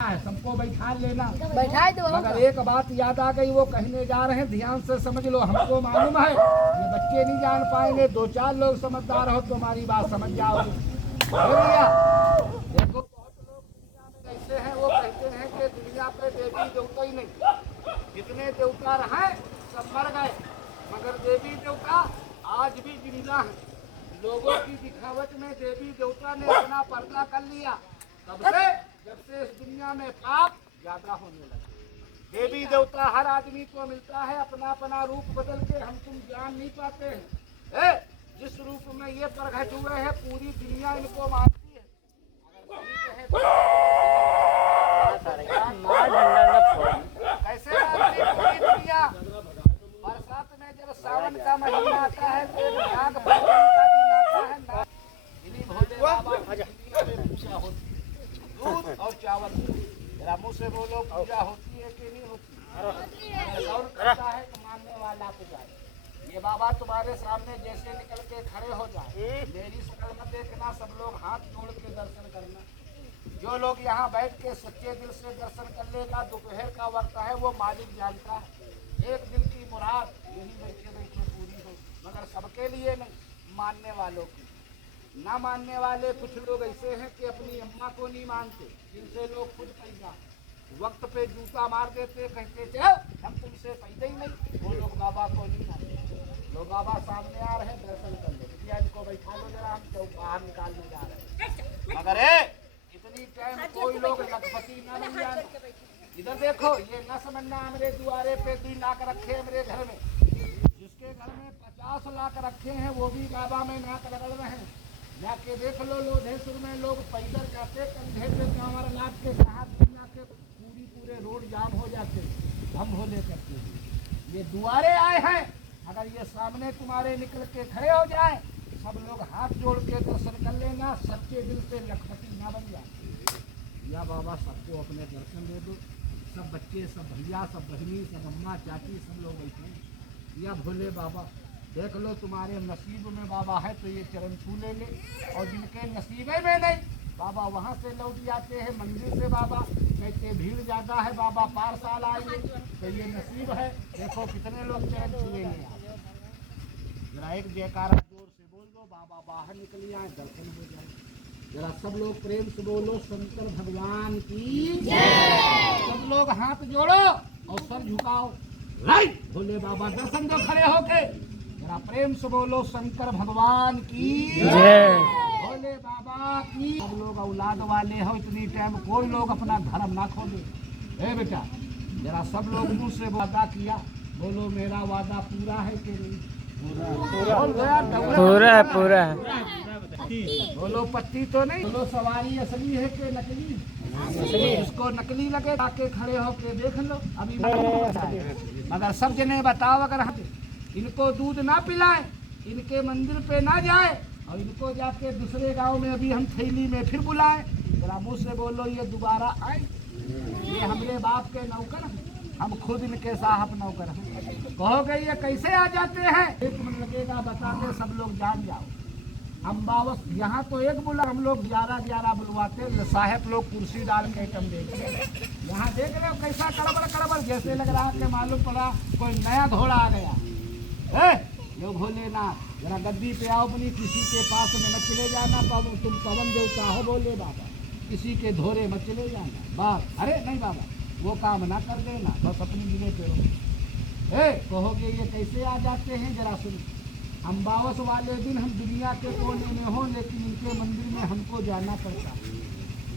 सबको बैठा लेना, बैठा दो। मगर एक बात याद आ गई, वो कहने जा रहे हैं, ध्यान से समझ लो। हमको मालूम है ये बच्चे नहीं जान पाएंगे, दो चार लोग समझदार हो तुम्हारी बात समझ जाओगे। भैया देखो, बहुत लोग दुनिया में ऐसे हैं, वो कहते हैं कि दुनिया पे देवी देवता ही नहीं, जितने देवता रहे सब मर गए, मगर देवी देवता आज भी जिंदा है। लोगों की दिखावट में देवी देवता ने अपना पर्दा कर लिया, तब से जब से इस दुनिया में पाप ज्यादा होने लगे। देवी देवता हर आदमी को मिलता है, अपना अपना रूप बदल के हम तुम जान नहीं पाते हैं। जिस रूप में ये प्रकट हुए हैं पूरी दुनिया इनको मानती है। कैसे मानती पूरी दुनिया? बरसात में जब सावन का महीना आता है, नाग पंचमी का दिन आता है, इन्हीं भोले बाबा की दुनिया में पूजा होती है। दूध और चावल, जरा मुँह से बोलो, पूजा होती है कि नहीं होती? और करता है तो मानने वाला पुजारी। ये बाबा तुम्हारे सामने जैसे निकल के खड़े हो जाए, मेरी शक्ल में देखना, सब लोग हाथ जोड़ के दर्शन करना। जो लोग यहाँ बैठ के सच्चे दिल से दर्शन कर लेगा, दोपहर का वक्त है, वो मालिक जानता है। एक दिल की मुराद यही बैठे बैठे पूरी हो, मगर सबके लिए नहीं, मानने वालों की। ना मानने वाले कुछ लोग ऐसे हैं कि अपनी अम्मा को नहीं मानते, जिनसे लोग खुद पैदा वक्त पे जूता मार देते, कहते चलो हम तुमसे पैदा ही नहीं। वो लोग बाबा को नहीं मानते। लोग बाबा सामने आ रहे हैं, दर्शन कर लो, भैया इनको बैठा लो जरा, हम चौक बाहर निकालने जा रहे हैं। मगर इतनी टाइम कोई लोग लखपति न बन जाए। इधर देखो, ये न समझना मेरे द्वारे पे 2 लाख रखे हैं मेरे घर में, जिसके घर में 50 लाख रखे हैं वो भी बाबा में नाक रगड़ रहे हैं। जाके देख लो, लोधेश्वर में लोग पैदल जाते, कंधे पे कांवर लाद के कहा दुनिया के पूरे रोड जाम हो जाते, हम भोले करते हैं। ये दुआरे आए हैं, अगर ये सामने तुम्हारे निकल के खड़े हो जाए, सब लोग हाथ जोड़ के दर्शन कर लेना, सच्चे दिल से लखपति ना बन जाए। या बाबा सबको अपने दर्शन दे दो, सब बच्चे, सब भैया, सब बहनी, सब अम्मा चाची, सब लोग बैठे। या भोले बाबा देख लो, तुम्हारे नसीब में बाबा है तो ये चरण छू लेंगे, और जिनके नसीबे में नहीं, बाबा वहाँ से लौट जाते हैं मंदिर से। बाबा कहते भीड़ ज़्यादा है, बाबा पार साल आएंगे, तो ये नसीब है। देखो कितने लोग चरण छूएंगे। जरा एक जयकारा जोर से बोल दो, बाबा बाहर निकल आए, दर्शन हो जाए। जरा सब लोग प्रेम से बोलो, शंकर भगवान की जय। सब लोग हाथ जोड़ो और सर झुकाओ। राइट, भोले बाबा दर्शन दो खड़े होके। जरा प्रेम से बोलो, शंकर भगवान की जय, भोले बाबा की। सब लोग औलाद वाले हो, इतनी टाइम कोई लोग अपना धर्म ना खोले। बेटा जरा सब लोग मुँह से वादा किया, बोलो मेरा वादा पूरा है कि नहीं? पूरा है, पूरा है। बोलो पट्टी तो नहीं, बोलो सवारी असली है कि नकली? इसको नकली लगे आके खड़े होके देख लो, अभी मगर सब जने बताओ, अगर हम इनको दूध ना पिलाए, इनके मंदिर पे ना जाए, और इनको जाके दूसरे गांव में अभी हम थैली में फिर बुलाए, जरा मुँह से बोलो ये दोबारा आए? ये हमारे बाप के नौकर, हम खुद इनके साहब नौकर हैं। कहोगे ये कैसे आ जाते हैं? 1 मिनट लगेगा बताते, सब लोग जान जाओ। हम बावस यहाँ तो एक बुला, हम लोग 11 बुलवाते, साहब लोग कुर्सी डाल के आइटम देखते। यहाँ देख रहे हो कैसा कड़बड़, जैसे लग रहा है कि मालूम पड़ा कोई नया घोड़ा आ गया। लो भोलेनाथ, जरा गद्दी पे आओ, अपनी किसी के पास में मत चले जाना, तुम पवन देवता हो बोले बाबा, किसी के धोरे मत चले जाना। बाप अरे नहीं बाबा, वो काम ना कर देना, बस अपनी जगह पे रहो। कहोगे ये कैसे आ जाते हैं? जरा सुन, हम बावस वाले दिन हम दुनिया के कोने में हो, लेकिन इनके मंदिर में हमको जाना पड़ता।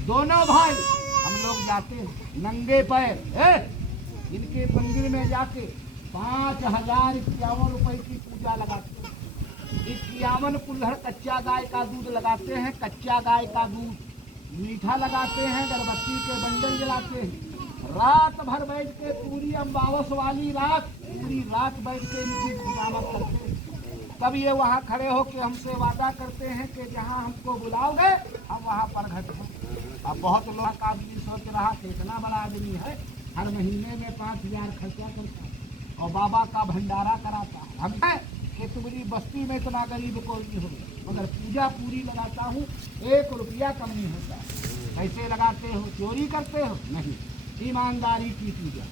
दोनों भाई हम लोग जाते हैं नंगे पैर, इनके मंदिर में जाके 5051 रुपए की पूजा लगाते हैं। 51 कुल्हड़ कच्चा गाय का दूध लगाते हैं, कच्चा गाय का दूध मीठा लगाते हैं, अगरबत्ती के बंडल जलाते हैं। रात भर बैठ के पूरी अमावस वाली रात, पूरी रात बैठ के इनकी गुलामत करते हैं। तब ये वहाँ खड़े होकर हमसे वादा करते हैं कि जहाँ हमको बुलाओगे हम वहाँ पर घट हों। अब बहुत लोग का आदमी सोच रहा कि इतना बड़ा आदमी है, हर महीने में 5000 खर्चा करता है और बाबा का भंडारा कराता है। हम कि तुम्हारी बस्ती में इतना गरीब कोई नहीं होगा, मगर पूजा पूरी लगाता हूँ, 1 रुपया कम नहीं होता। कैसे लगाते हो? चोरी करते हो? नहीं, ईमानदारी की पूजा।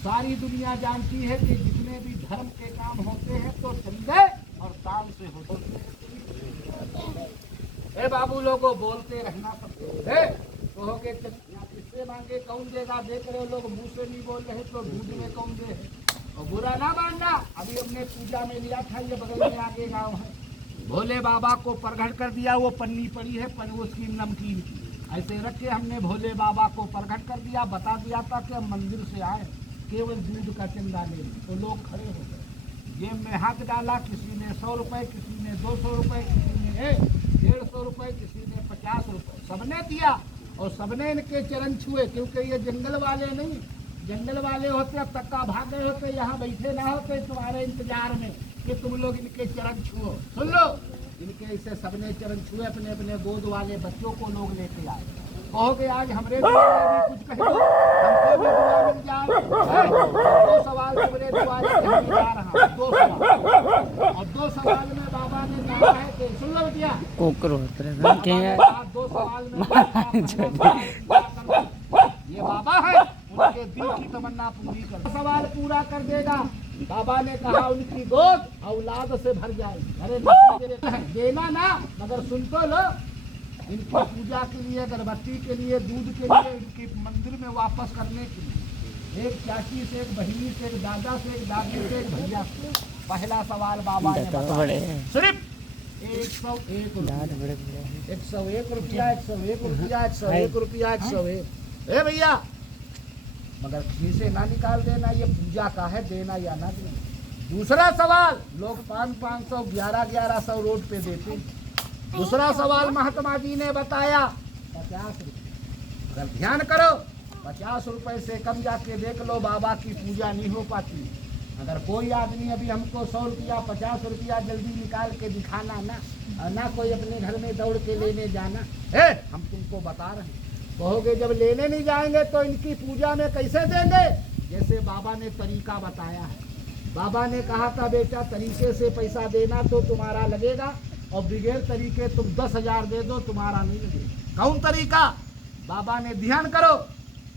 सारी दुनिया जानती है कि जितने भी धर्म के काम होते हैं तो चंदे और दान से होते हैं। बाबू लोगों बोलते रहना सब कहोगे किससे मांगे कौन देगा? देख रहे हो लोग मुंह से नहीं बोल रहे तो दूध में कौन दे? और बुरा ना मानना, अभी हमने पूजा में लिया था, ये बगल में आगे गाँव है, भोले बाबा को प्रगट कर दिया। वो पन्नी पड़ी है उसकी नमकीन की, ऐसे रख के हमने भोले बाबा को प्रगट कर दिया। बता दिया था कि हम मंदिर से आए केवल दूध का चंदा ले, तो लोग खड़े हो गए। जेब में हाथ डाला, किसी ने 100 रुपए, किसी ने 200 रुपए, किसी ने 150 रुपए, किसी ने 50 रुपए, सबने दिया और सबने इनके चरण छुए। क्योंकि ये जंगल वाले नहीं, जंगल वाले होते अब तक का भाग गए होते, यहाँ बैठे ना होते तुम्हारे इंतजार में कि तुम लोग इनके चरण छुओ। सुन लो, इनके ऐसे सबने चरण छुए। अपने अपने गोद वाले बच्चों को लोग लेके आए। कहोगे आज हमरे भी कुछ कह दो, हमको भी दुआ मिल जाए। 2 सवाल तुम्हारे दुआ लेके हम जा रहा हूँ, 2 सवाल। और 2 सवाल में बाबा ने कहा है कि सुन लो बिटिया, 2 सवाल में ये बाबा है, उनके दिल की तमन्ना पूरी कर, सवाल पूरा कर देगा। बाबा ने कहा उनकी गोद औलाद से भर जाएगी। अरे देना ना, मगर सुन तो लो, इनकी पूजा के लिए, अगरबत्ती के लिए, दूध के लिए, इनके मंदिर में वापस करने के लिए एक चाची से, एक बहिनी से, एक दादा से, एक दादी से, एक भैया से। पहला सवाल बाबा ने बताया, सिर्फ 101 रुपया, 101 रुपया, 101 रुपया, 101 रुपया, 101। ए भैया, मगर किसी से ना निकाल देना, ये पूजा का है, देना या ना देना। दूसरा सवाल, लोग 500, 1100 रोड पे देते। दूसरा सवाल महात्मा जी ने बताया 50 रुपये। अगर ध्यान करो, 50 रुपए से कम जाके देख लो, बाबा की पूजा नहीं हो पाती। अगर कोई आदमी अभी हमको 100 रुपया, 50 रुपया जल्दी निकाल के दिखाना ना, और ना कोई अपने घर में दौड़ के लेने जाना है, हम तुमको बता रहे हैं। कहोगे जब लेने नहीं जाएंगे तो इनकी पूजा में कैसे देंगे? जैसे बाबा ने तरीका बताया है। बाबा ने कहा था बेटा, तरीके से पैसा देना तो तुम्हारा लगेगा, और बगैर तरीके तुम 10,000 दे दो, तुम्हारा नहीं लगेगा। कौन तरीका? बाबा ने ध्यान करो,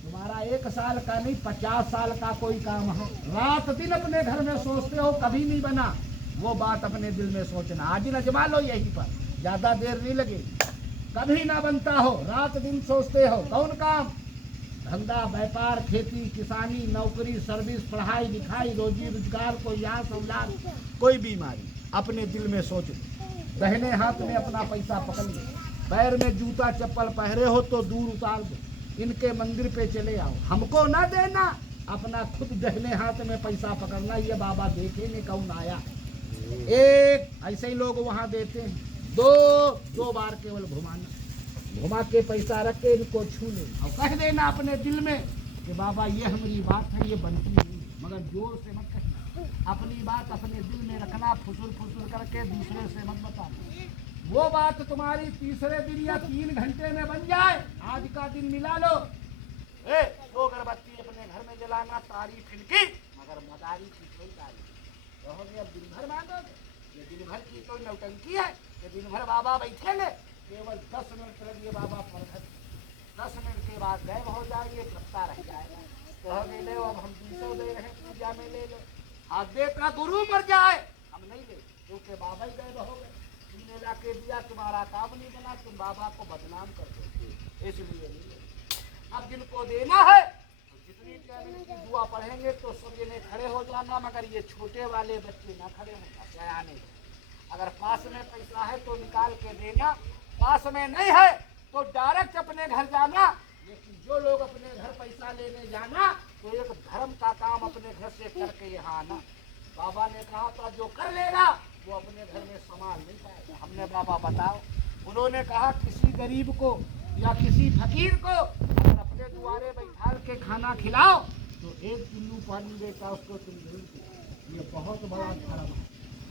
तुम्हारा 1 साल का नहीं, 50 साल का कोई काम है, रात दिन अपने घर में सोचते हो, कभी नहीं बना, वो बात अपने दिल में सोचना। आज नजमा लो यहीं पर, ज्यादा देर नहीं लगेगी। कभी ना बनता हो, रात दिन सोचते हो। कौन काम? धंधा, व्यापार, खेती, किसानी, नौकरी, सर्विस, पढ़ाई लिखाई, रोजी रोजगार, कोई आस औलाद, कोई बीमारी, अपने दिल में सोच लो। दाहिने हाथ में अपना पैसा पकड़ लो, पैर में जूता चप्पल पहरे हो तो दूर उतार दो, इनके मंदिर पे चले आओ। हमको ना देना, अपना खुद दाहिने हाथ में पैसा पकड़ना। ये बाबा देखेंगे कौन आया। एक ऐसे ही लोग वहाँ देते हैं, 2 बार केवल घुमाना, घुमा के पैसा रख के इनको छू ले और कह देना अपने दिल में कि बाबा ये हमारी बात है, ये बनती नहीं, मगर जोर से मत कहना, अपनी बात अपने दिल में रखना, फुसुर फुसुर करके दूसरे से मत बताना। वो बात तुम्हारी तीसरे दिन या 3 घंटे में बन जाए। आज का दिन मिला लो, 2 अगरबत्ती अपने घर में जलाना, तारीफ इनकी, मगर मदारी की कोई तारीफ। कहोगे अब दिन भर मांगोगे, ये दिन भर की कोई नौटंकी है, ये दिन भर बाबा बैठेंगे, केवल 10 मिनट लगिए बाबा पर, 10 मिनट के बाद गायब हो जाएंगे, पत्ता रह जाएगा। कहोगे ले अब हम 200 दे रहे हैं पूजा में, ले लो। हाथ देखना गुरु मर जाए, हम नहीं ले, क्योंकि बाबा ही गायब हो गए। तुमने लाके दिया, तुम्हारा काम नहीं बना, तुम बाबा को बदनाम कर दो, इसलिए नहीं ले। अब जिनको देना है तो जितनी टाइम की दुआ पढ़ेंगे तो सब जने खड़े हो जाना, मगर ये छोटे वाले बच्चे ना खड़े होना, क्या आने। अगर पास में पैसा है तो निकाल के देना, पास में नहीं है तो डायरेक्ट अपने घर जाना। लेकिन जो लोग अपने घर पैसा लेने जाना तो एक धर्म का काम अपने घर से करके यहाँ आना। बाबा ने कहा था जो कर लेगा वो अपने घर में सामान नहीं पाएगा। हमने बाबा बताओ, उन्होंने कहा किसी गरीब को या किसी फकीर को अगर अपने द्वारे बैठा के खाना खिलाओ तो 1 चुल्लू पानी देता उसको तुम जरूर। ये बहुत बड़ा धर्म है।